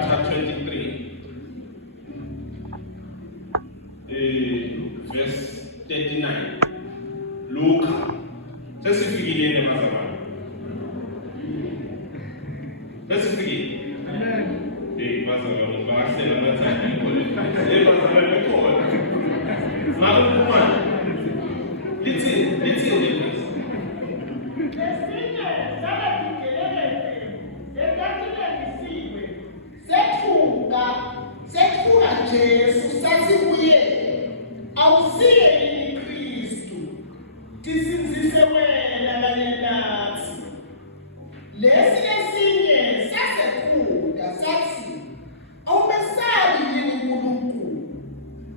chapter 23, verse 39. Luka. Sesifikile emazalwane. Sesifikile. Amen. Bazalwane bahlela bathanda ikhona. Bazalwane bekhona. Makuphuma. Lithi please. Sethuka Jesu sathi kuye awusiye yini Kristu tisinzise wena kanye nathi lesi esinye sasethuka sathi awumesabi yini uNkulunkulu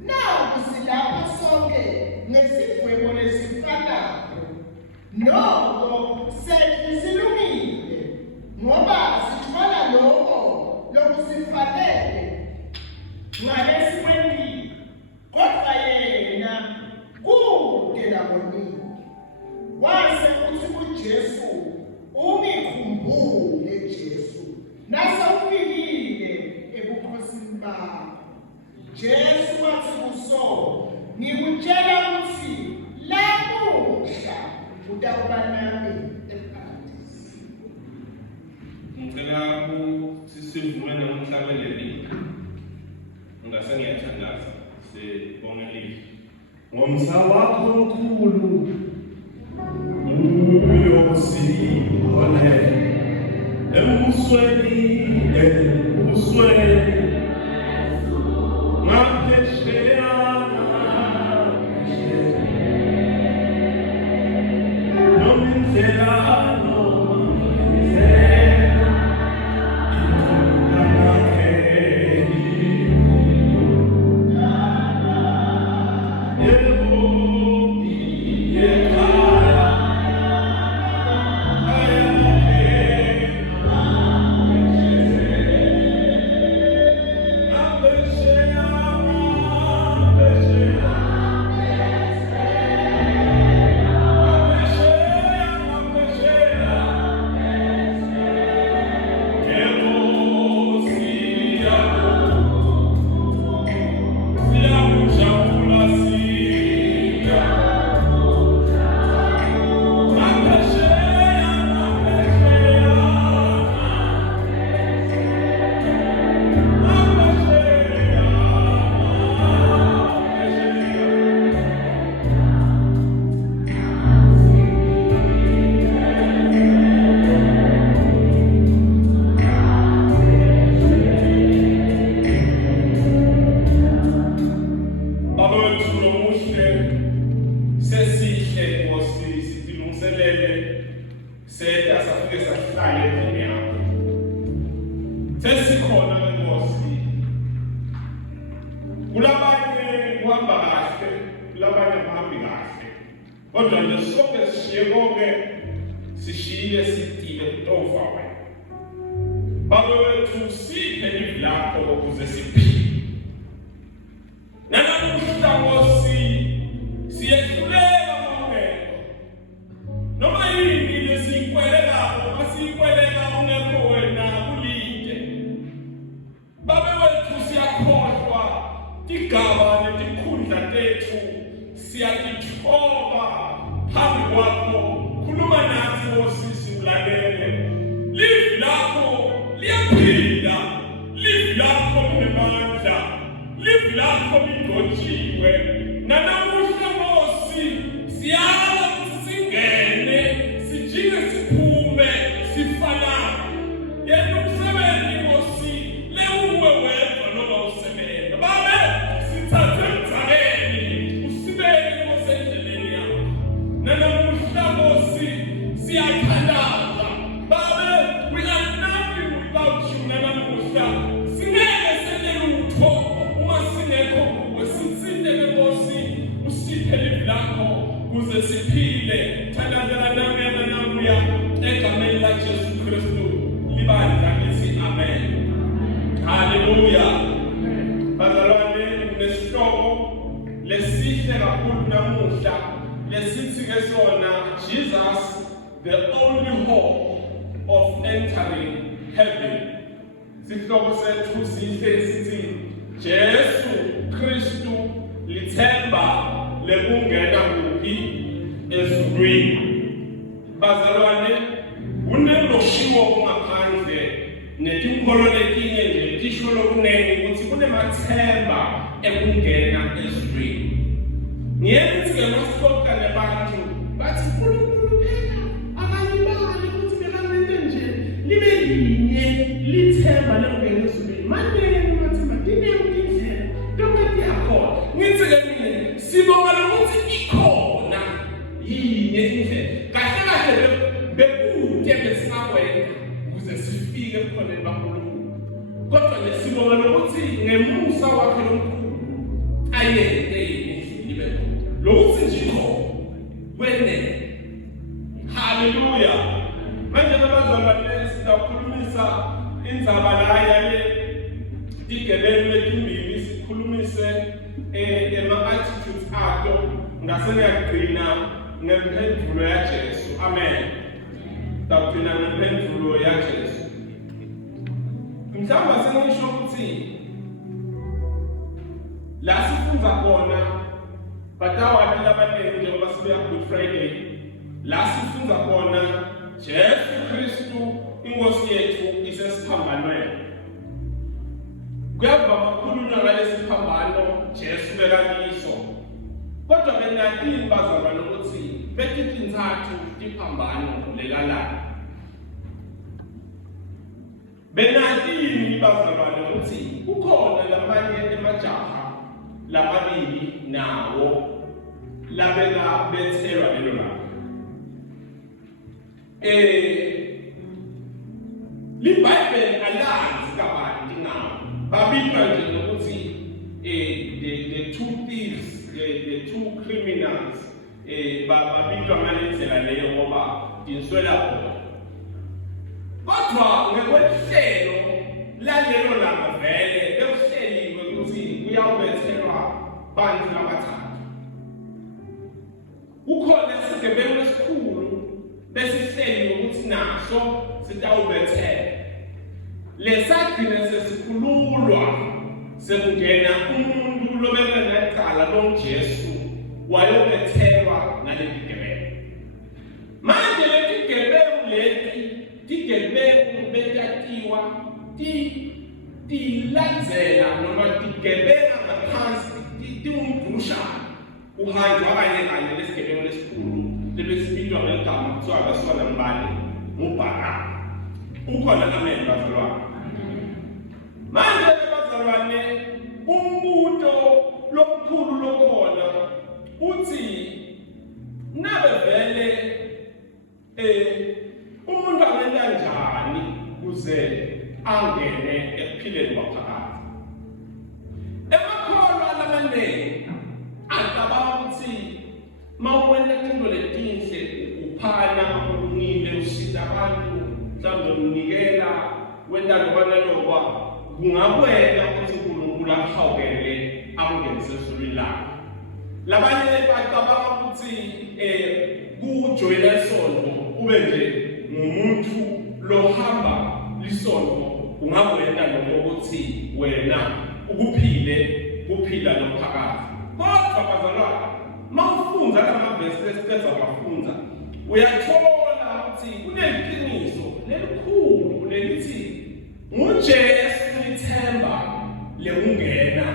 naku silapha sonke nesigwebo lesifanayo noko sethi silungile ngoba sithwala lokho lokusifanele ngalesikwendi kodwa yena kude lakoningi wase uthi kuJesu ungikhumbule Jesu nasawufikile ebukhosini bakho Jesu wathi kuso ngikutshela ukuthi lamuhla utawuba nami eparadise. Ngicela sivume namhlabeleni. Ngase ngiyathandaza sibonge live ngomsa wakho omkhulu uyosibone embusweni ngaphesheya nomindlela kodwa nje sonke sishiye konke sishiyile sidile kutofa wena Baba wethu siphe livi lakho ukuze siphile nanamuhla Nkosi siyehlulela mawungekho noma yini lesikwelekayo masikweleka ungekho wena kulinde Baba wethu siyakhohlwa tigaba netikhundla tethu siyakithoba phambi kwakho khuluma nathi Nkosi ulalele livi lakho liyaphila livi lakho linemandla livi lakho ligotshiwe nanamuhla Nkosi siyala ukuthi singene sijike siphume sifana yena umsebenzi Nkosi lewuwe wedwa noma usebenza babe sithathe emthakeni usibeke Nkosi endleleni yakho nanamuhla Nkosi siyathandaza babe we are nothing without you nanamuhla singeke senze lutho uma singekho kuwe sitsinde Nkosi usiphe livi lakho kuze siphile thandazela nangena nakuya egameni la Jesu Kristu libandla lithi amen haleluya bazalwane nesihloko lesihle kakhulu namuhla lesithi ke sona Jesus the only hope of entering heaven sihloko sethu sihle sithi Jesu Kristu lithemba lekungena kuphi ezulwini. Bazalwane, kunelokushiwo kungaphandle netinkolo letinye nje tisho lokunene ukuthi kunemathemba ekungena ezulwini. Ngiyekuthi-ke masixoxa nabantu bathi uNkulunkulu phela akalibali ukuthi bekanento nje libe linye lithemba lokungena ezulwini. Manene mathemba dinenge indlela lokho yakhona. Ngithi-ke mina sibonga ukuthi ikhona yinye indlela. Kahle kahle bekude besingakwenza ukuze sifike ebukhoneni baNkulunkulu. Kodwa nje sibonga ukuthi ngemusa wakhe lomkhulu ayente lokuthi nje kwenene. Haleluya. Manje abazalwane sizakhulumisa indzaba la yale tigebengu letimbili, sikhulumise ema-attitudes ato, ngase ngiyagcina ngemphendulo ya Jesu. Amen. Sagcina ngemphendulo ya Jesu. Mhlawumbe sengisho ukuthi la sifunza khona batawati labanengi njengoba sibuya Good Friday, la sifunza khona Jesu Kristu inkosi yethu isesiphambanweni. Kuyavama ukukhulunywa ngalesi siphambano Jesu bekakiso, kodwa benakini bazalwane ukuthi betitinzathu tiphambano lelalana. Benakini bazalwane ukuthi kukhona lamanye emajaha lamabili nawo labeka bethelwa lelo labo. LiBhayibheli alazi kabanti nawo babitwa nje nokuthi the two thieves, the two criminals, babitwa ngalendlela leyo ngoba tinswela khona. Kodwa ngekwehlelo lalelo langa vele bekuhleliwe ukuthi kuyawubethelwa bantu labathathu. Kukhona isigebengu esikhulu besihleli ukuthi naso sitawubethela. Lesagcina sesikhululwa sekungena umuntu lobeka necala lomJesu wayobethelwa ngaleli gebengu. Manje leti gebengu leti tigebengu betatiwa tilandzela noma tigebenga ngaphansi tiwumdusha uhanjwa kanye lesigebengu lesikhulu lebesibitwa ngeligama kuthiwa akasuka nambani ngubhaka. Ukhona amen bazalwane. Manje bazalwane, umbuto lomkhulu lokhona uthi nabe vele umuntu angenza njani kuze angene ekuphileni kwaphakade. Emakholwa lamanengi acabanga ukuthi mawuwena izinto letinhle uphana ulungile usita abantu mhlawumbe unikela wenda lokwanalokwa kungakwena ukuthi uNkulunkulu akuhawukele akungenise ezulwini lakhe. Labanye bacabanga ukuthi kujoyina isonto ube nje ngumuntu lohamba lisonto kungakwena noma ukuthi wena kuphila nomphakathi. Kodwa bazalwane, mawufunza lamavesi lesiceda bafunza uyathola ukuthi kuneqiniso lelikhulu lelithi nguJesu lithemba lekungena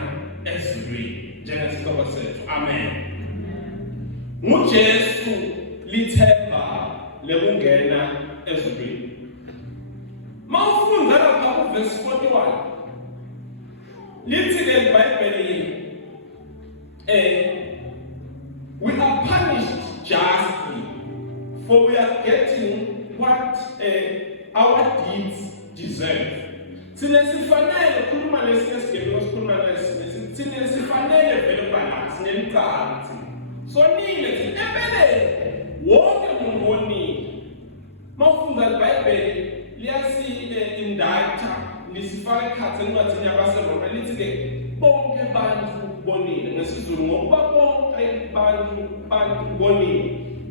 ezulwini njengesihloko sethu. Amen. nguJesu lithemba lekungena ezulwini. Mawufunza lapha kuverse 41 lithi leBhayibheli we are punished justly, for we are getting what our deeds deserve. Sinesifanele khuluma lesikesigelo sikhuluma lesine. Sinesifanele vele kwala sinelicala. Sonile empeleni wonke umuntu onile. Mawufunda iBhayibheli liyasi-indict lisifaka ekhathini encwadini yabaseRoma lithi-ke bonke bantu bonile ngesizulu ngokuba bonke bantu bonile,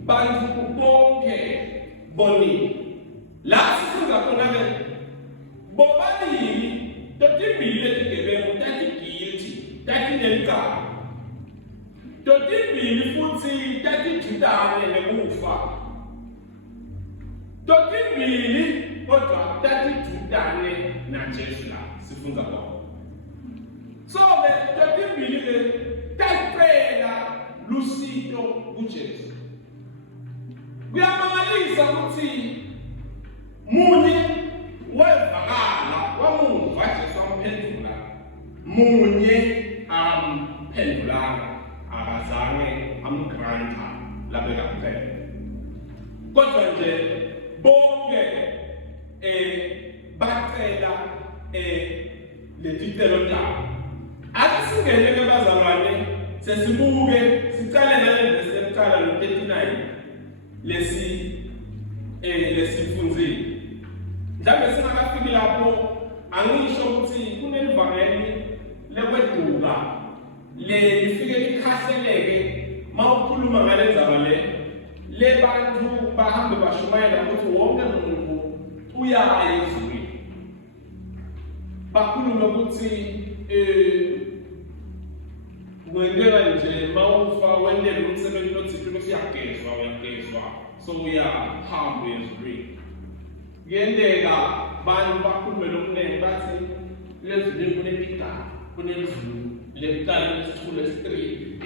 bantu bonke bonile. La sifunza khona-ke bobabili tatinelika totimbili futhi tatijudane nekufa totimbili kodwa tatijudane naJesu la sifundza khona so ke totimbili ke taqela lusito kuJesu kuyamangalisa ukuthi munye wevakala wamuva Jesu amphendula munye amphendulanga akazange amgranta labeka kuphela kodwa nje bonke bacela letitelo tabo asingene ke bazalwane sesibuke sicale nalevesi ekuqala lo 39 lesifundzile mhlawumbe singakafiki lapho angisho ukuthi kunelivangeli lekweduka lifike likhaseleke mawukhuluma ngalendzaba le bantu bahambe bashumayela ukuthi wonke umuntu uyaya ezulwini bakhulume ukuthi wendela nje mawufa wendela umsebenzi othile bese uyagezwa so uyahamba ezulwini kuyenteka bantu bakhulume lokuningi bathi lezulwini kunetigaba kunezulu lekuqala lesithule esi3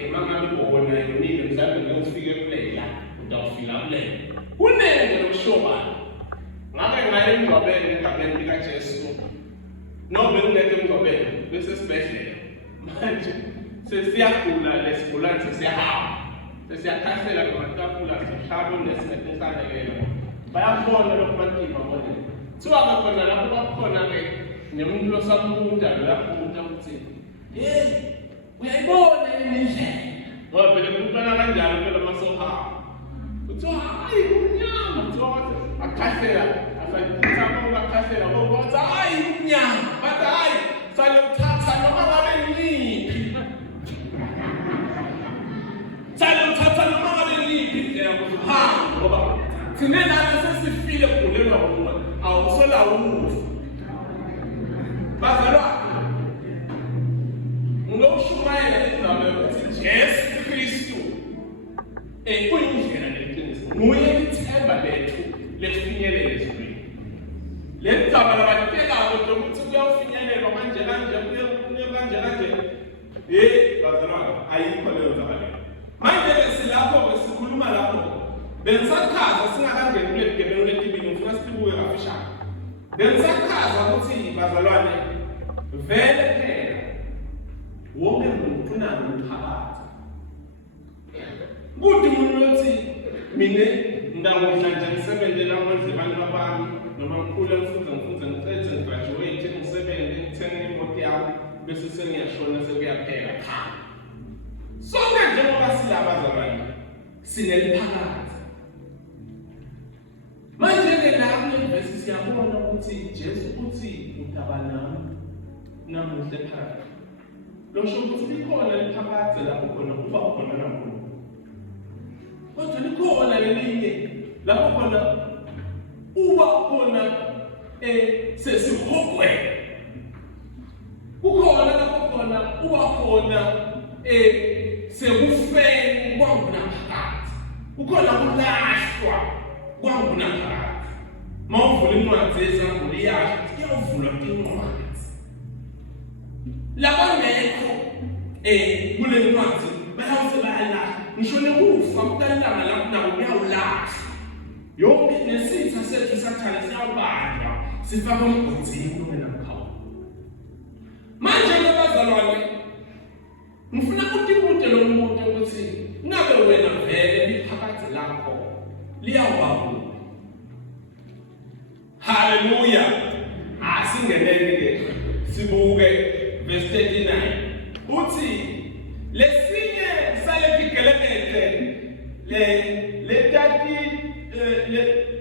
emangabe ubona yonile mhlawumbe ngeke ufike kulela utawufika kulela kunenge lokushobana ngabe ngaye emngcwabeni egameni likaJesu noma ngeke emngcwabeni bese sibhedlela manje sesiyagula lesigulane sesiyahamba sesiyakhasela ngamatafula sihlalo nesinethisanekelo bayabona lokho bantima bona thiwa khona lapho bakhona ke nemuntu losamunda lapho umuntu ukuthi hey uyayibona indlela ngoba vele kuqala kanjalo phela masoha uthi hayi unyama uthi akhasela afayithatha ngoba akhasela ngoba uthi hayi unyama bathi hayi sale uthatha noma ngabe yini sale uthatha noma ngabe yini indlela ukuhamba ngoba thina lana sesifile kulelwa umuntu awusola umufu bazalwane ngoshumayela indaba yokuthi Jesu Kristu kuyindlela leqiniso nguye ithemba lethu lefinyelela ezulwini lendaba labatekayo ukuthi kuyawufinyelelwa kanje kanje bazalwane ayikho leyo ndaba leyo manje silapho besikhuluma lapho bengisakhaza singakangeni kule gebelo letibili ngifuna sibuye kafishane bengisakhaza ukuthi bazalwane vele phela wonke umuntu unalo umphakathi kuthi umuntu lothi mina ngidawudla nje ngisebenze namandla abantu babami noma ngikhule ngifunze ngicede ngigraduate ngisebenze ngithenge imoto yami bese sengiyashona sekuyaphela cha sonke njengoba silabazalwane sineliphakathi manje ke lapho evesi siyabona ukuthi Jesu uthi utabanami namuhle phakathi losho ukuthi likhona liphakathi lapho khona kuba khona namuntu kodwa likhona lelinye lapho khona uba khona sesihogwe kukhona lapho khona uba khona sekufeni kwangunaphakathi kukhona kulahlwa kwangunaphakathi mawuvula incwadi yezambulo iyasho ukuthi kuyavulwa incwadi labangekho kule ncwadi bayawuse bayalahla ngisho nekufa kuqalanga lapho nabo kuyawulahla yonke nesitha sethu sathana siyawubanjwa sifaka umgodini kumena mkhawu manje abazalwane ngifuna ukuthi umuntu lo muntu ukuthi ngabe wena vele liphakathi lakho liyawabona haleluya asingeneke sibuke verse 39 uthi lesinye salepigelekete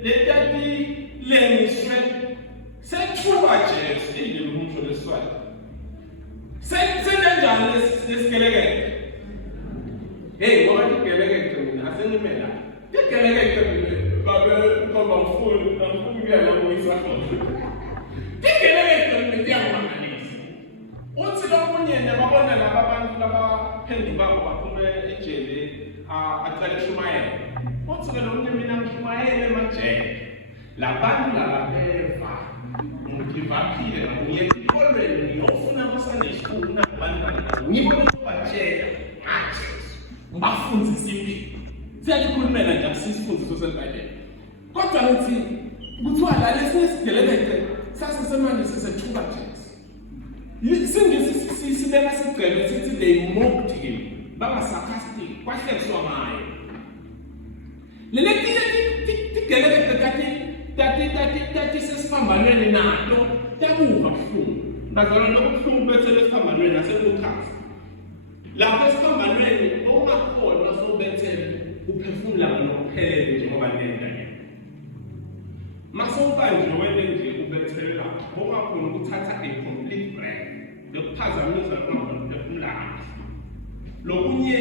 letati lemiswe sethuba Jesu ile umuntu leswayo senenjani lesigelekete hey ngoba igelekete mina asenimela igelekete babe ngoba mfuni ngiyala kuyisakho igelekete mina uthi lo munye babona laba abaphenduka babo baphume ejele acela ukushumayela. Uthi-ke lo mnye mina ngishumayele emajele. Labantu labeva ngivaphile ngiyeka ikolweni ngiyofuna ama-Sunday school kunabantwana ngibona ukubatshela ngathi ngibafundise impilo. Siyakhulumela nje asisifundiso seBhayibheli. Kodwa ngithi kuthiwa la lesinye sigeleleke sasesemanje sisethuka nje. Sibeka sigcebe sithi they mocked him. Baba sarcastic kwahlekiswa ngayo. Leletinye tigeleleke tati sesiphambanweni nato tabuva buhlungu. Bazalwa nobuhlungu bethu esiphambanweni nasebukhasi. Lapho esiphambanweni ongakhona sobethele uphefumula ngokuphelele njengoba nenda yena. Masowubanjwe wena nje ubethele lapho ongakhona ukuthatha a complete breath yokuphazamisa kwakho ukuphefumula. Lokunye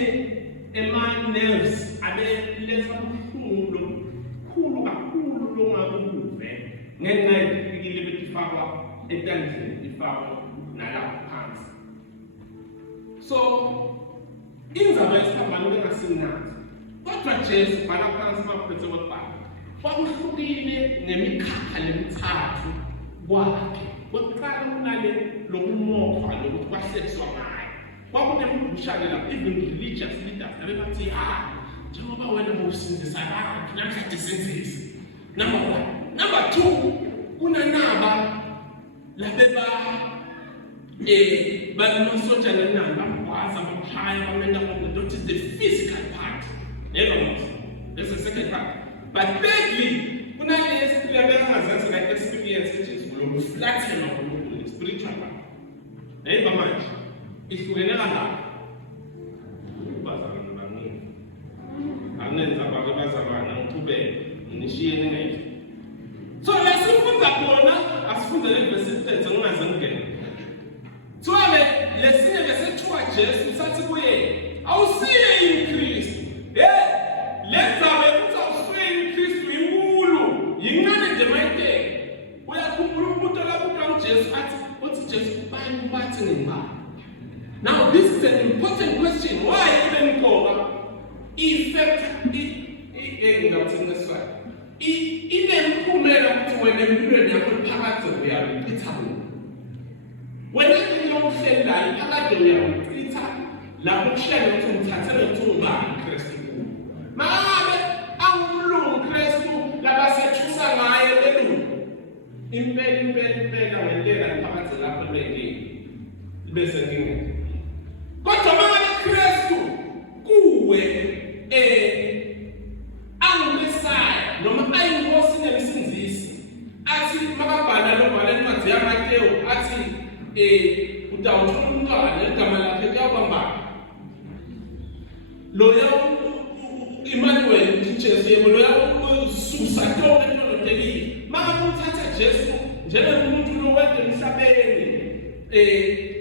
ema-nerves abeletha ubuhlungu lobukhulu kakhulu longakuve ngenxa yetikile betifakwa etandleni ifakwa nalapho phansi. So indzaba yesiphambano bengasimnandi. Kodwa Jesu bhala phansi maphethe kwebhayibheli kwakuhlukile nemikhakha lemithathu kwakhe. Kokuqala kunale lokumokhwa lokuthi kwahlekiswa ngayo. Kwakunembushane lapho even religious leaders abebathi njengoba wena usindisa abantu namhlanje senzisi. Number 1. Number 2, kunanaba labeba banosotsha nenani bamgwaza baphaya bamenda ngokuthi that is the physical part. That's the second part. But thirdly, kunalesi labengazansi like experience which is lokuflathela ngokukhulu spiritual part. Neighbor manje ihlukene kangapi? Bazalwane baningi. Anenza babazalwana uqhubeke nishiye ningenze. So lesifunda khona asifunde leverse 30 ngingaze ngene. Tsobe lesinye besethiwa Jesu sathi kuye awusiye iNkristu. Lenza ukuthi awusiye iNkristu inkulu yincane nje mayiteke. Uyakhumbula umuntu olabuka uJesu athi uthi Jesu bani bathi ngibani. Now this is an important question. Why even ngoba effect inemphumela ukuthi wena empilweni yakho phakathi uyayichitha. Wena into la phakathi uyayichitha lapho kushaya ukuthi umthathele uthumba iKristu. Mabe awumlungu Kristu labasethusa ngaye belungu. Impela ngentela phakathi lapho lenkingi. Bese ngingene. Kodwa manje Kristu kuwe angumesaya noma ayinkosi nemsindisi athi makabhala lokubhala encwadi yaMateyu athi udawuthola umntwana igama lakhe kuyabamba loya Emmanuel uJesu yebo loya ususa konke entonotelile makamuthatha Jesu njengomuntu lowedwa emhlabeni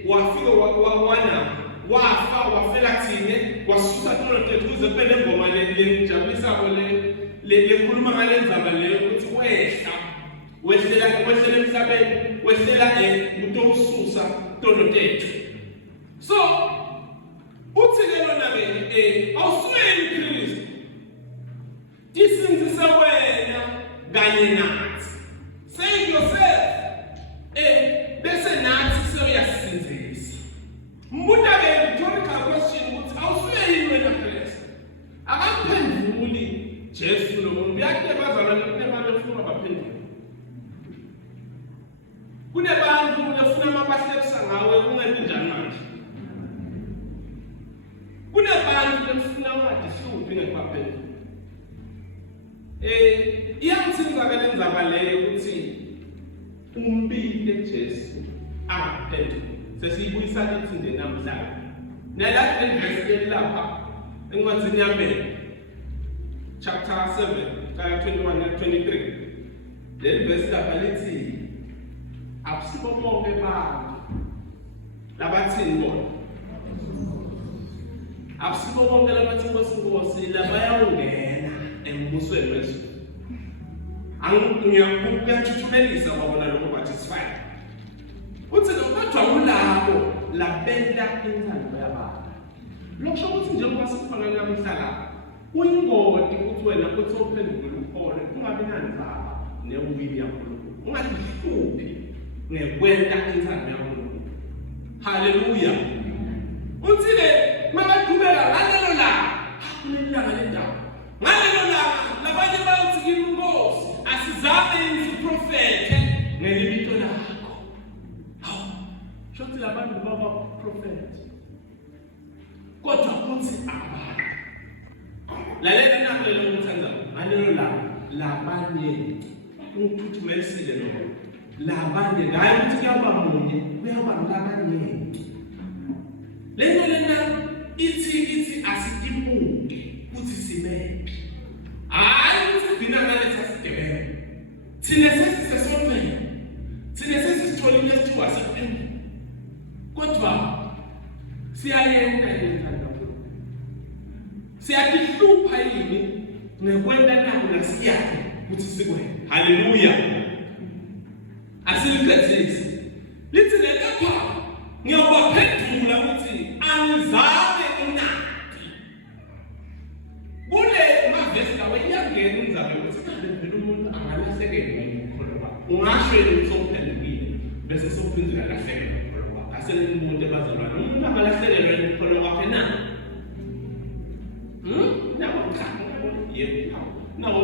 wafika wawana wafa wafela thine wasusa tonotete kuze phela engoma lenjabulisa lekhuluma ngale ndzaba leyo ukuthi wehlela emhlabeni wehlela umuntu osusa tonotete. So uthi ke lona ke awusweli Kristu disinzise wena kanye nathi. Save yourself bese nathi seyasinzisa. Mbuta ke rhetorical question ukuthi awusweli wena Kristu. Akaphenduli Jesu lo muntu yakhe bazalwane kunebantu bafuna baphendule. Kunebantu bafuna mabahlekisa ngawe kungathi njani manje. Kunebantu bafuna ngathi siuphi ngephendula. Iyangithinza ke lendaba leyo ukuthi umbike Jesu aphendule. Sesiyibuyisa lithi nje namhlanje. Nalapha verse lapha encwadini yaMateyu chapter 7 kaya 21 na 23. Le verse lapha lithi akusibo bonke abantu labathini bona. Akusibo bonke labathi Nkosi labayawungena embusweni wezulu. Ngiyakuthuthumela babona lokho bathi sifile. Uthi kodwa ulabo labenda inzalo yabantu. Lokusho ukuthi njengoba sikhona namhla la uyingodi ukuthi wena uthi uphendule uphole ungabi nandzaba newili yaNkulunkulu. Ungahluphi ngekwenta inzalo yaNkulunkulu. Haleluya. Uthi-ke makaqhubeka ngalelo langa kulelanga lendawo. Ngalelo langa labanye bayothi kimi Nkosi asizame isiprofethe ngelibito lakho. Hawu. Shothi labantu baba prophet. Kodwa uthi abantu. Lalela nalelo ngithanda ngalelo langa labanye ukuthumelisile lo. Labanye ngayo ukuthi kuyaba munye kuyaba labanye. Lento lena ithi asidibuke ukuthi simephi. Hayi ukuthi dina ngalesa sidebele. Thina sesisesonqeni. Thina sesisitholile isithuba sephendula. Kodwa siyayenza into siyahlupha yini ngekwenta nako nasiyaphi ukuthi sikwenze. Haleluya. Asiliqedisi. Lithi lekepha ngiyobaphendula ukuthi angizame unati. Kule mavesi lawo iyangena umzame ukuthi vele umuntu angalahlekelwa ngomkholo wakhe. Ungasho ukuthi uphendukile bese sokuphendula lahlekelwa ngomkholo wakhe. Asele umuntu ebazalwane umuntu angalahlekelwa ngomkholo wakhe na. No,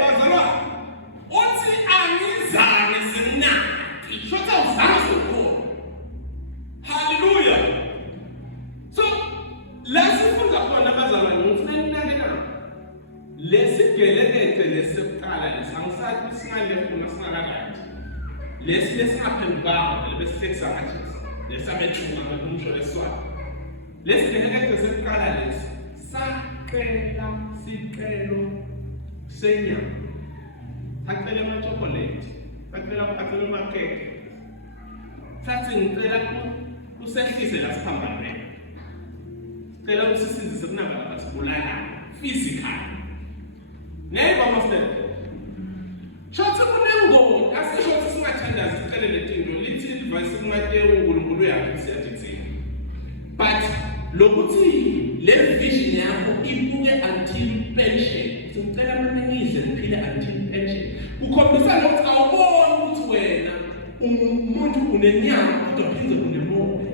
bazalwane. Uthi angizame sinati. Shotha uzama sokhona. Hallelujah. So, lesifunza khona bazalwane ukuthi nanginake na. Lesigelekete lesekuqala lesangisathi singalefuna singakalathi. Lesingaphendukanga lebesekusangathi. Lesabethuka ngokusho leswayo. Lesigelekete lesekuqala lesi saqela siqelo senyama. Saqela ama-chocolate, saqela ama-cake. Sathi ngicela kusehlise la siphambane. Sicela usisizise kunaba basibulala physical. Neighbor master. Shothi kunengoma, asisho ukuthi singathandazi sicela letinto lithi advice kuMateyu uNkulunkulu yakhe siyathi. But lokuthi le vision yakho ibuke until pension. Sicela manje ngidle ngiphile until pension. Ukhombisa ukuthi awuboni ukuthi wena umuntu unenyama kodwa phinde unemoya.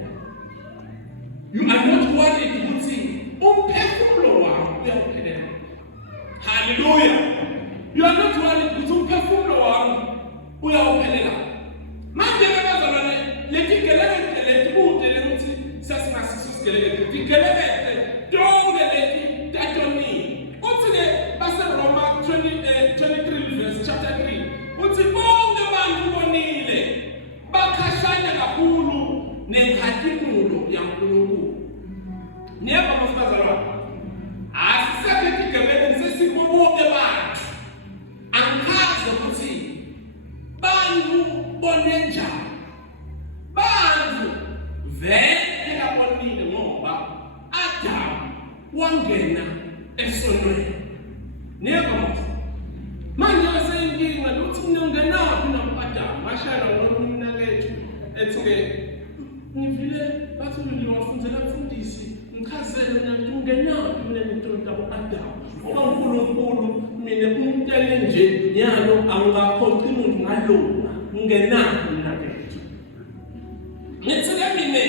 You are not worried ukuthi umphefumulo wakho uyaphelela. Hallelujah. You are not worried ukuthi umphefumulo wakho uyaphelela. Manje bazalwane letingeleke letibude ukuthi sasingasiso sigeleke tigeleke donke leti tatoni. Uthi ke base Roma 23 verse chapter 3. Uthi bonke abantu bonile bakhashana kakhulu nenkhatimulo yaNkulunkulu. Niyaba mfazalwane. Asiseke tigeleke sesibonke abantu. Angikhaze ukuthi bantu bonenjani. Bantu vele labonile ngoba Adam wangena esonweni. Niyaba manje waseyinkinga ukuthi ungenaphi noAdam mashayela nomnalethu ethi-ke ngivile bathi ngiwafundzela mfundisi ngichazele mina ungenaphi mina ngintonta uAdam ngoba uNkulunkulu mina umtele nje nyalo angakhoqi umuntu ngalona ungenaphi umnalethu. Ngithele mina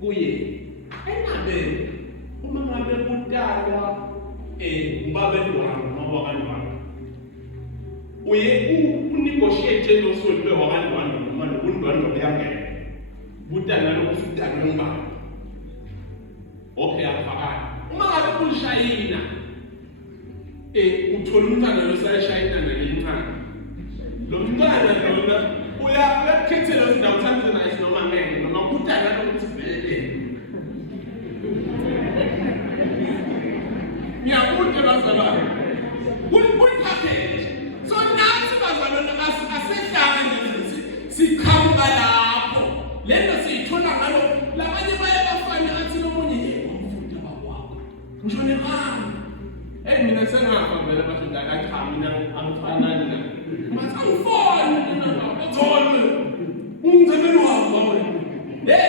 kuye engabe uma ngabe kudalwa ngibabendwana mawakandwana uye unegotiate losonto wakandwana noma nokundwana yangena budana lokufutana ngibani. Okay afakana uma ngabe kushayina uthola umntana losayishayina nelincane lo mntana lona uyakhethela indawo uthandana naye noma ngeke noma kudala lokuthi vele ngiyakude bazalwane kuyipackage. So nathi bazalwane asehlanga nje sikhamba lapho lento siyithola ngalo labanye baye bafana athi nomunye umfundi wakwakho njone khamba mina sengafa vele bafika la mina angifanani na masangifona ngizona ungizemelo wabo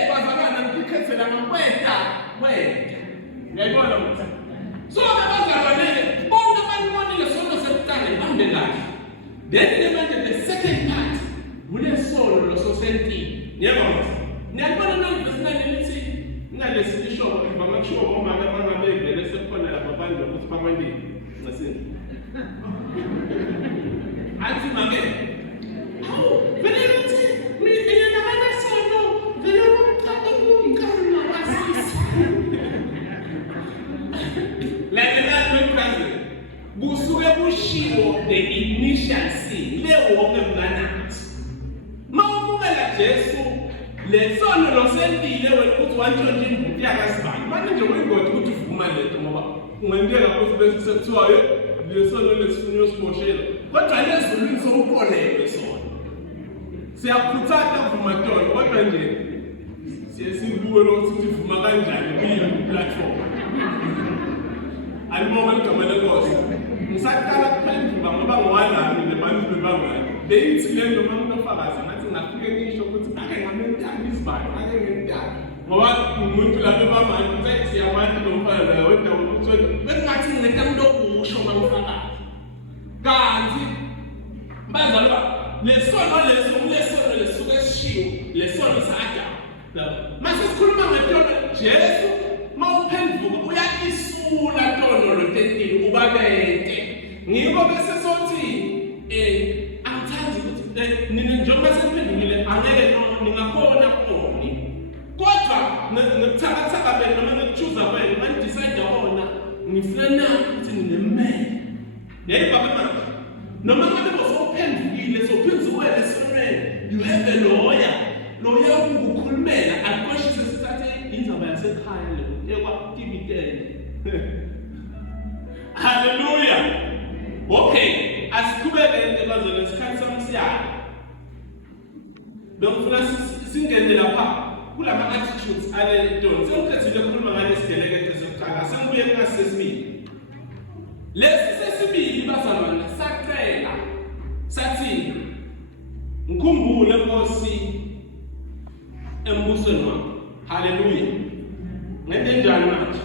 bazalwane ngikhethela ngakweta Ngiyayibona manje. So abazalwane bonke abanibonile sonke sekuqala ibambe kahle. Then manje the second part kulesono lososentini. Ngiyabona. Ngiyabona nangibesina lithi ngalesisho bamasho omama abangabevele sekhona lapha abantu ukuthi bamandini. Ngasini. Athi manje. Awu, vele lithi mina nabanasono vele umthatha kumkhala wasisi. Like that when present. Busuke bushiwo the initial scene. Lewo ngempanathi. Mawubukela Jesu lesono losentile wekuthi wantshontsha imbuti yakasibani. Manje nje uyingodi ukuthi uvuma letho ngoba ungenteka ukuthi bese sekuthiwayo lesono lesifunyo siboshela. Kodwa lezulwini sokuqolelwe sona. Siyakhuthaza vuma tolo kodwa nje siyesibuke ukuthi uvuma kanjani kule platform. Alimoment kamele kosi. Ngisaqala kuphendula ngoba ngowalami lebantu bebangani. Leyithi lento mangifakaza ngathi ngafike ngisho ukuthi ake ngamendazi isibani ake ngendazi. Ngoba umuntu lapha bamanje uthi siyabantu lomfana la wena ukuthi bengathi nginento okusho mangifakaza. Kanti bazalwa lesono lesuke sishiwo lesono sa-Adamu. Mase sikhuluma ngetona Jesu mawuphenduka uyakisula tono lotentile ubabete. Ngiko bese sothi angithandi ukuthi nina njengoba semphendukile angeke ningakhona koni. Kodwa ngikuthakathaka bena noma ngikuchuza wena mandicide wona ngifuna ukuthi nginemele. Baba manje noma ngabe bosophendukile sophenduka esonweni you have a lawyer ukukhulumela akushise sithathe indaba yasekhaya le ekwa Tibitende. Hallelujah. Okay, asiqhubeke bazona isikhathi samsiyana. Bengifuna singene lapha kulama attitudes ale nto. Sengithethile ukukhuluma ngale sidelekede sokuqala. Sengibuye kunasesibili. Lesi sesibili bazalwane saqela. Sathi ngikhumbule Nkosi embusweni wakho. Hallelujah. Ngente njani manje?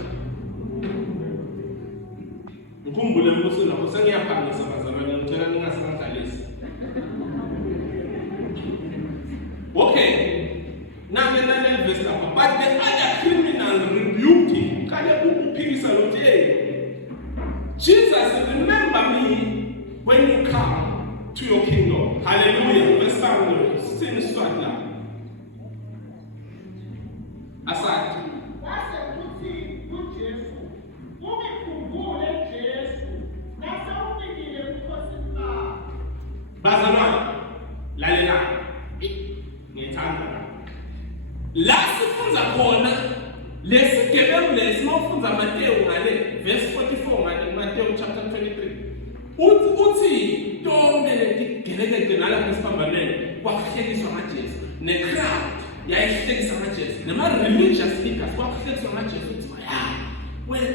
Ngikhumbule embusweni wakho sengiyaphangisa bazalwane ngicela ningasangidlalisi. Okay. Now the verse lapha. But the other criminal rebuked him. Kale ukuphikisa lothi Jesus, remember me when you come to your kingdom. Hallelujah. Verse 5. Sing start now. Asante. Base kuthi kuJesu ukukhumbule Jesu nase ufikile kukhosini bakho. Bazalwane lalela. Ngiyithanda. La sifunza khona lesigebengu lesimfunza Mateyu ngale verse 44 ngale Mateyu chapter 23. Uthi tonke letigelekeqe nalapha esiphambanweni kwakuhlekiswa ngaJesu necrowd yayihlekisa ngaJesu nama-religious leaders kwakuhlekiswa ngaJesu ukuthi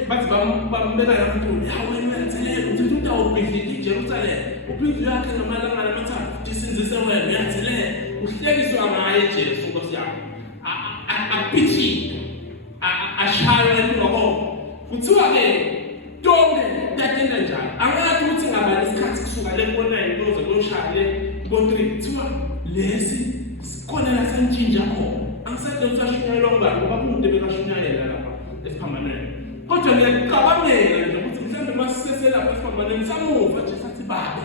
bathi bambeka lamuntu wena uyatheleka uthi utawubhidlika iJerusalem uphindle yakhe ngamalanga amathathu tisinzise wena uyatheleka uhlekiswa ngaye Jesu Nkosi yakho aphithile ashaywa ngoko kuthiwa-ke tonke tatenda njalo angathi ukuthi ngabani isikhathi kusuka le ko-9 kuze kuyoshaya ko-3 kuthiwa lesi sikhona la sentshintshwa khona angisade usashunyayelwa ngubani ngoba kude bekashunyayela lapha esiphambanweni kodwa ngiyacabangela nje ukuthi mhlawumbe masiseselapha esiphambanweni samuva nje sathi babe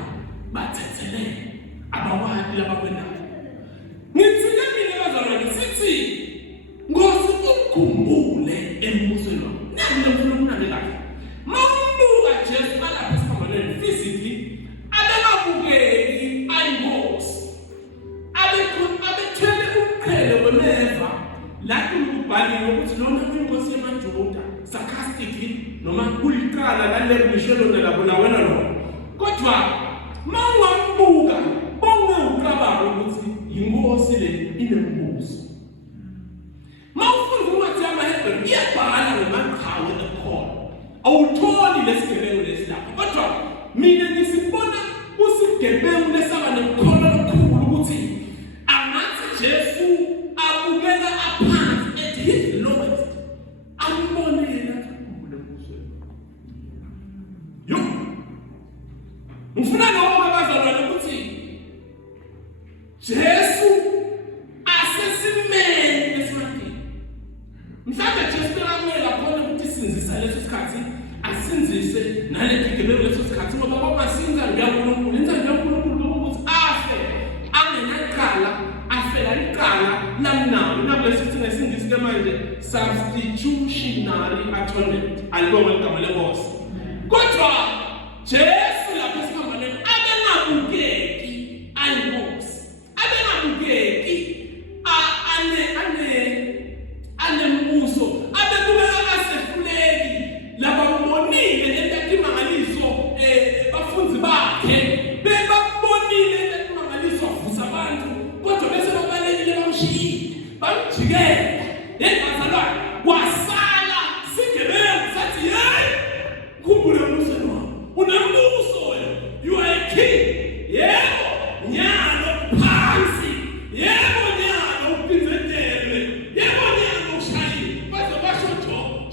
bathethelele abawadi labakwendayo ngithile mina bazalwane sithi Nkosi ukukhumbule embusweni wakho. Nami ngifuna ukunake kahle. Mawubuka Jesu alapha esiphambanweni physically abengabukeki ayingosi. Abethwele uqhele wemeva lapho ukubhaliwe ukuthi lona inkosi yamaJuda sarcastically noma kuliqala lale ngisho lona labo lawena lona. Kodwa mawubuka bonke uqabanga ukuthi inkosi le inembuso. Mawufunza ukuthi amaHebrew iyabhala ngamaqhawe ekhona. Awutholi lesigebengu lesilapha. Kodwa mina ngisibona usigebengu lesaba nekhono lokukhulu ukuthi angathi Jesu abukela aphansi at his lowest. Ambonela now nabesithi ngesingisi ke manje substitutionary atonement alibonga igama lenkosi kodwa Jesu lapha esikhambaneni abenabukeki ayinkosi abenabukeki anembuso abekubeka asefuleki labambonile entakimangaliso bafunzi bakhe bebabonile entakimangaliso avusa abantu kodwa bese babalekile bamshiyile bamjikela yengazalwane wasala sigebengu sathi hey khumbula umbuso wakho unembuso wena you are a king yebo nyalo phansi yebo nyalo uphinzelwe yebo nyalo ushayile baze basho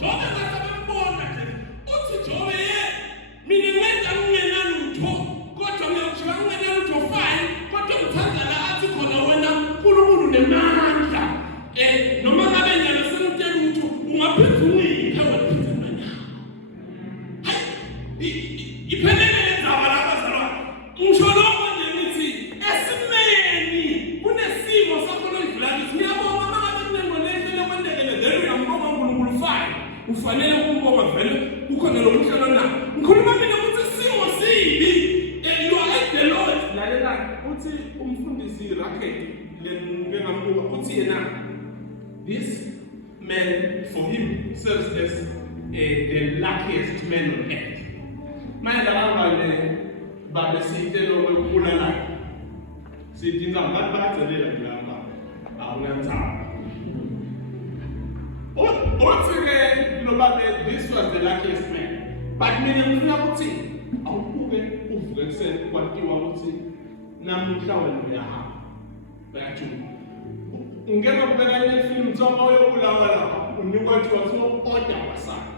Jobe ngasabembona nje uthi Jobe mina ngenza kungenalutho kodwa ngiyakujika kungenalutho fine kodwa ngithandana athi khona wena uNkulunkulu nemandla noma ngabe nyalo senutshela ukuthi ungaphinda ungiphe wena phezemana iphelele lendaba labazalwane ngisholomo nje ngithi esimeni kunesimo sakho lendlulakithi ngiyabonga mangabe kunengolehlele kwendekele then uyambonga uNkulunkulu fine ufanele ukumbonga vele ukhona lokuhlelo na ngikhuluma mina ukuthi isimo sibi you are at the Lord lalela uthi umfundisi Racket lengambuka uthi yena this man for him serves as the luckiest man on earth manje labangane babesitelo lokulala sidinga abantu bacelela lapha awunantsaba othi-ke nobabe this was the luckiest man but mina ngifuna ukuthi awubuke uvuke ekuseni kwatiwa ukuthi namuhla wena uyahamba bayajuma ungena kubeka ile film ntsongo oyobulawa lapha unikwa kuthiwa order wasana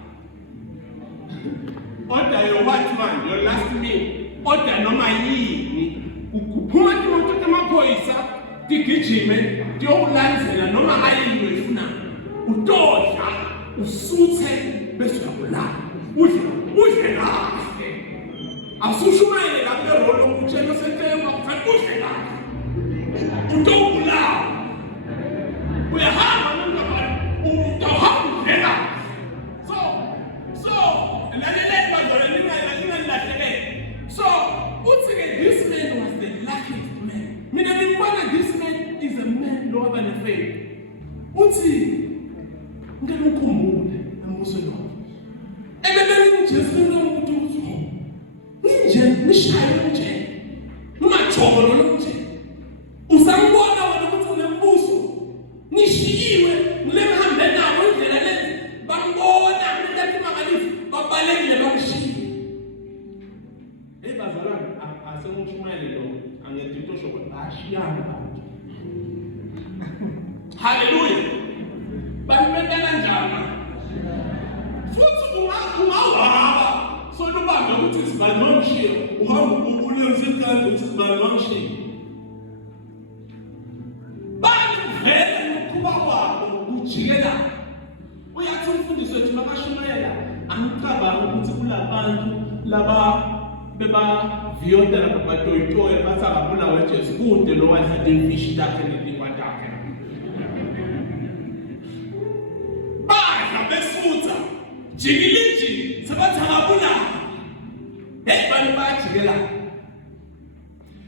order your what man your last meal order noma yini ukuphuma imoto emaphoyisa tigijime tiyokulandzela noma ayini uyifuna utodla usuthe bese uyabulala udle kahle asushumayele lapho erolo utshela sentenga kufanele udle kahle utobulawa uyahamba nongabantu utahamba udlela so lalela bazona ningayilahlekele so uthi-ke this man was the luckiest man mina ngibona this man is a man lower than a friend uthi ngeke ukhumbule embuso lo ebebele uJesu nomuntu uthi ninje nishaye nje ungajolo nje usangibona wena ukuthi unembuso nishiyiwe nilemhambe nawo indlela lezi bambona ukuthi makalisi babalekile bamshiya bazalwane asengushumayele lo angeke into shoko ashiyana abantu haleluya bambeka kanjani futhi ungawaba so lubamba ukuthi sibalomshiya uhamba ulemsikhathi ukuthi sibalomshiya bavele ukuba wabo ujikela uyathi umfundisi wethu makashumayela angicabanga ukuthi kulabantu laba beba viyotela batoyitoya bathi akabula weJesu kude lo wadla imfishi lakhe neliwa lakhe badla besutha jikiliji sebathi akabula bani bajikela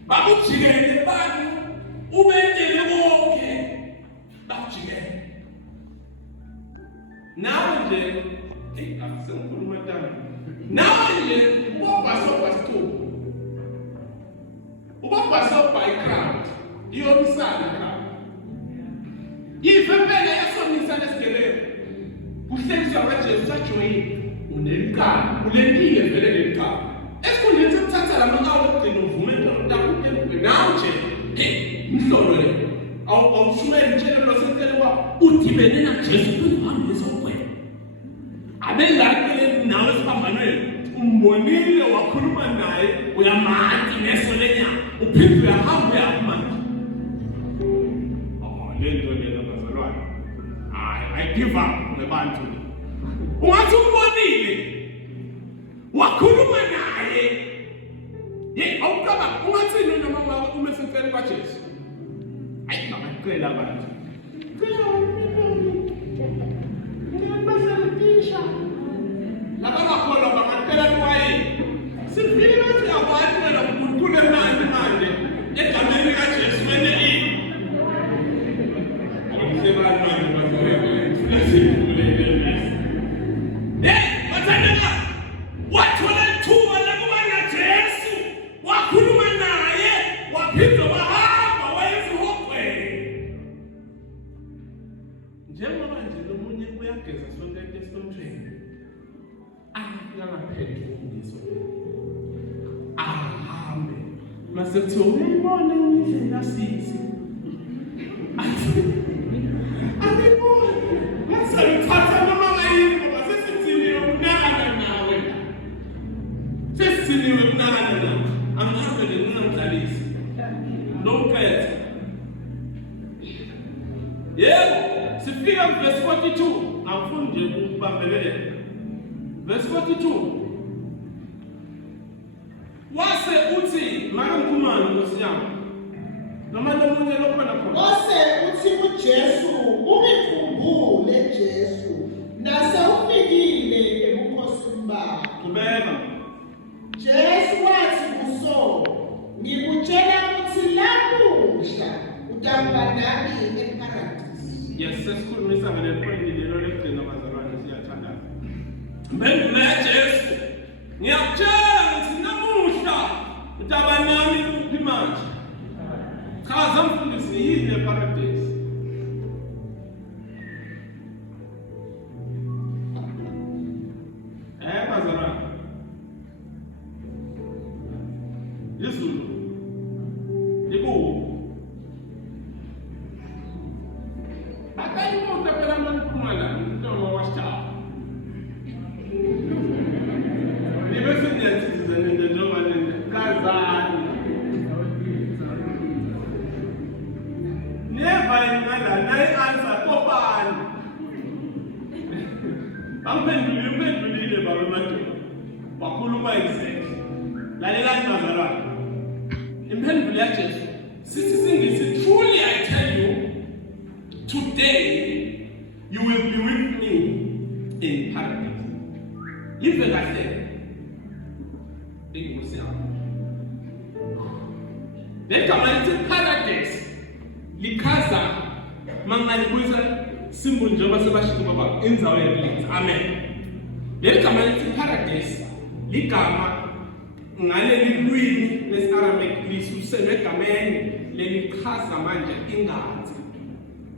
babujikele bani ubendele bonke bajikele nawe nje akusengikhuluma tani nawe nje ubabhasobha iCrowd iyomisana crowd ifempela yasomisana esigelelo kuhlekiswa kwaJesu sajoyini unelikhala ulendile vele lelikhala esikhundleni sokuthatha lamacawa okugcina uvume ntakuphembe nawe nje mhlolo le awushumele utshele lo sentele wakho udibene naJesu kwihambo lesokwena abengakele nawe esibambanweni umbonile wakhuluma naye uyamati neso lenyama uphinde uyahamba uyakumanje lento lena bazalwane I give up nebantu ungathi umbonile wakhuluma naye awucaba ungathi noma ngabe uma sentele kwaJesu ayibaqela abantu Labakholwa bangacela liwayini. Sifike bathi abantu wena kukhule manje egameni likaJesu wena ini. Umsebenzisi manje bazoyeka lesiphumelele. Bathandeka wathola ithuba lokuba naJesu wakhuluma naye waphinda wahamba wayezihogweni. Njengoba nje nomunye uyageza sonke esontweni. Angaphethe umbizo. Ahambe. Mase kuthiwa uyayibona indlela sisi. Ayibona. Mase uthatha noma ngayini ngoba sesithiniwe ukunakana nawe. Sesithiniwe ukunakana nawe. Angihambe nginamdlalisi. Nomphethe. Yebo, sifika ku verse 42. Awufuni nje ukubambelele. Verse 42. Wase uthi mara mkhumani Nkosi yami. Noma nomunye lokhona khona. Wase uthi kuJesu, "Ungikhumbule Jesu, nase ufikile ebukhosini bakho." Qhubeka. Jesu wathi kuSolo, "Ngikutshela ukuthi lamuhla utamba nami eparadise." Yes, sesikhulumisa ngale point lelo lekugcina bazalwane siyathandaza. Mpendulo ya Jesu. Ngiyakutshela ukuthi namuhla utaba nami kuphi manje? Chaza mfundisi yini eparadise? Bazalwane. Izulu. Ibuwo. Akayi umuntu phela manipumala noma washaya. Nibese ngiyathizana nje njengoba nene kazana. Never ingala nayi answer kopani. Bangiphendulile baba madoda. Wakhuluma exactly. Lalela bazalwane. Impendulo ya Jesu. Sithi singisi truly I tell you today you will be with me in paradise. Live kahle. Inkosi yami. Legama lithi paradise likhaza mangalibuyisa simbu njengoba sebashithi baba indzawo yelinzi. Amen. Legama lithi paradise ligama ngaleli lwimi lesi-Aramaic lisuselwe egameni lelichaza manje ingadzi.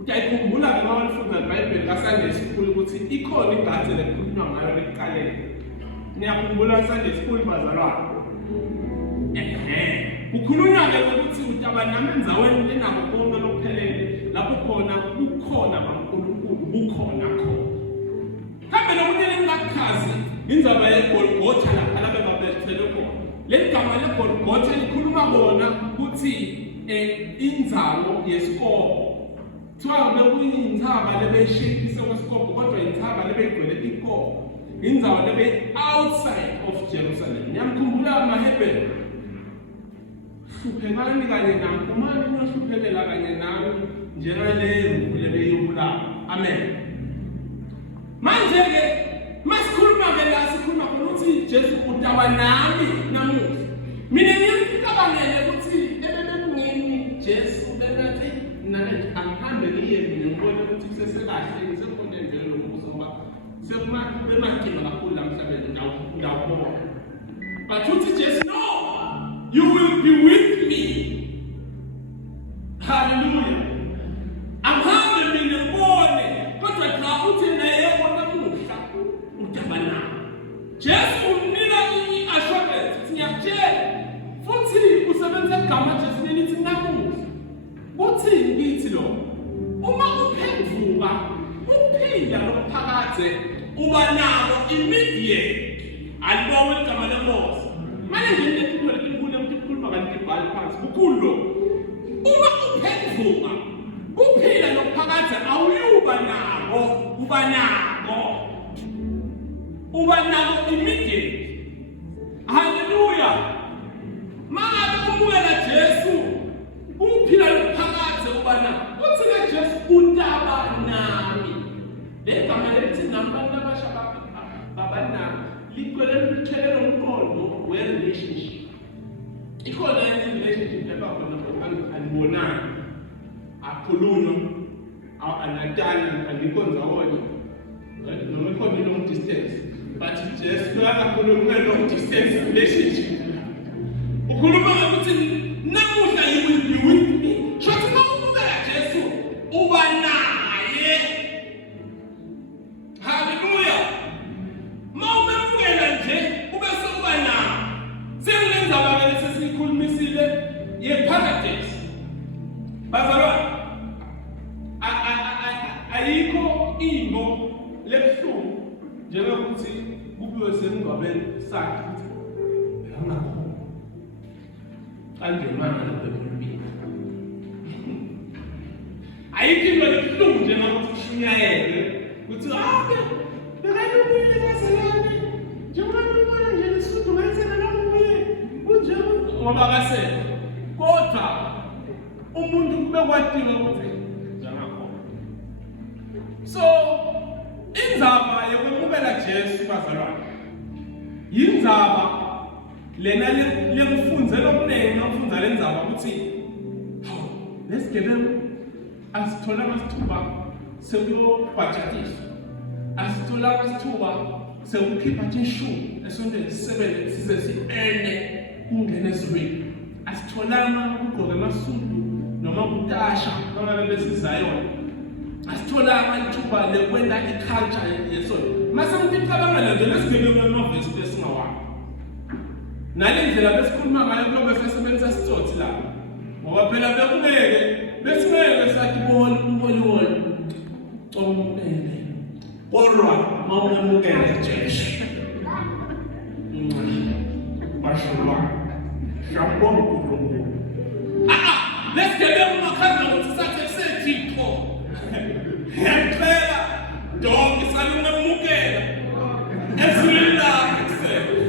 Utayikhumbula ke uma ufunda iBhayibheli kaSunday School ukuthi ikhona igadzi lekhulunywa ngayo lekuqaleni. Niyakhumbula Sunday School bazalwane? Kukhulunywa ke ukuthi utaba nami endzaweni enako konke lokuphelele lapho khona kukhona kaNkulunkulu bukhona khona. Kambe lokunye lengakhazi indzaba yeGolgotha lapha babethele khona. Legama leGolgotha likhuluma bona ukuthi indzawo yesikopho. Kuthiwa bekuyindzaba lebeshekise kwesikopho kodwa indzaba lebegcwele ikopho. Indzawo lebe outside of Jerusalem. Ngiyamkhumbula amaHebheru. Hluphekani kanye nami, umani nohluphelela kanye nami njengaleyo lebeyibulala. Amen. Manje ke masikhuluma ke la sikhuluma ukuthi Jesu utaba nami namuhla. Mina ngiyacabangela ukuthi ebebekungini Jesu bebathi nami angihambe ngiye mina ngibone ukuthi sesekahle ngisekhona nje lokubuza ngoba sekumakinga kakhulu la emhlabeni ndawubona. But uthi Jesu no, you will be with me. Hallelujah. Angihambe mina ngibone kodwa cha uthi naye namuhla utaba nami. Jesu unika i-assurance ngiyakutshela futhi usebenza igama Jesu lithi namuhla. Uthi ngithi lo uma uphenduka uphila lophakade uba nalo immediate alibawe igama leMose. Manje nje ukukhuluma kanti ibhali phansi ukulo uma uphenduka uphila lophakade awuyuba nabo uba nabo immediate. Hallelujah. Mangabe umwela Jesu uphila lophakade uba nabo uthi ke Jesu utaba legama elithi nabantu abasha babana likwelelo umqondo we-relationship. Ikhona enye relationship ebakhona angibonayo, akhulunywa, anatana, andikho ndawonye, noma ikhona i-long distance, but just kuyakakhulunywa long distance relationship. Ukhuluma ngokuthi namuhla you will be with me. Shothi mawubukela Jesu uba naye. Hallelujah. Mawubukela nje ube sokuba naye. Sengenza ababele sesikhulumisile ye-paradise. Bazalwane, ayikho into lebuhlungu njengokuthi kubiwe sengcwabeni sakhe angakho kanjemana lebhebheni. Ayikho into lebuhlungu njengokuthi kushunyayele kuthi bekalubile kaselani njengoba nje lesuthu ngayisela namuye kunje ngoba kasekho. Kodwa umuntu kube kwadiwe ukuthi njengakho. So indzaba yokwemukela Jesu bazalwane yindzaba lena lemfundzelo omnengi nomfundza lendzaba ukuthi lesigebengu asitholanga isithuba sekuyobhajatiswa, asitholanga isithuba sekukhipha tishumi esontweni sisebele size si-ene kungena ezulwini, asitholanga ukugqoka amasudu noma ukutasha noma besizayona, asitholanga ithuba lekwenda iculture yesonto. Mase ngicabanga le nto lesigebengu enovesi besingawani nale ndlela besikhuluma ngayo kulo besebenzisa isitsotsi lapha, ngoba phela besingeke sathi uholiwoli comele kodwa mawumukela Jesu mashallah shabon kurongo lesigebengu makhaza ukuthi sathe sethixo yaphela donke salungemukela ezulwini lakhe kusele.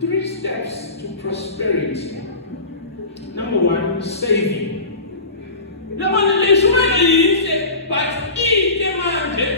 Three steps to prosperity. Number one, saving. But ite manje